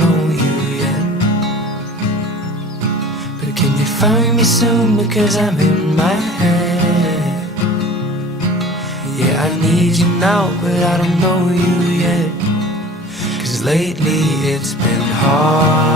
know you yet. But can you find me soon, because I'm in my head. Yeah, I need you now, but I don't know you yet. 'Cause lately it's been hard.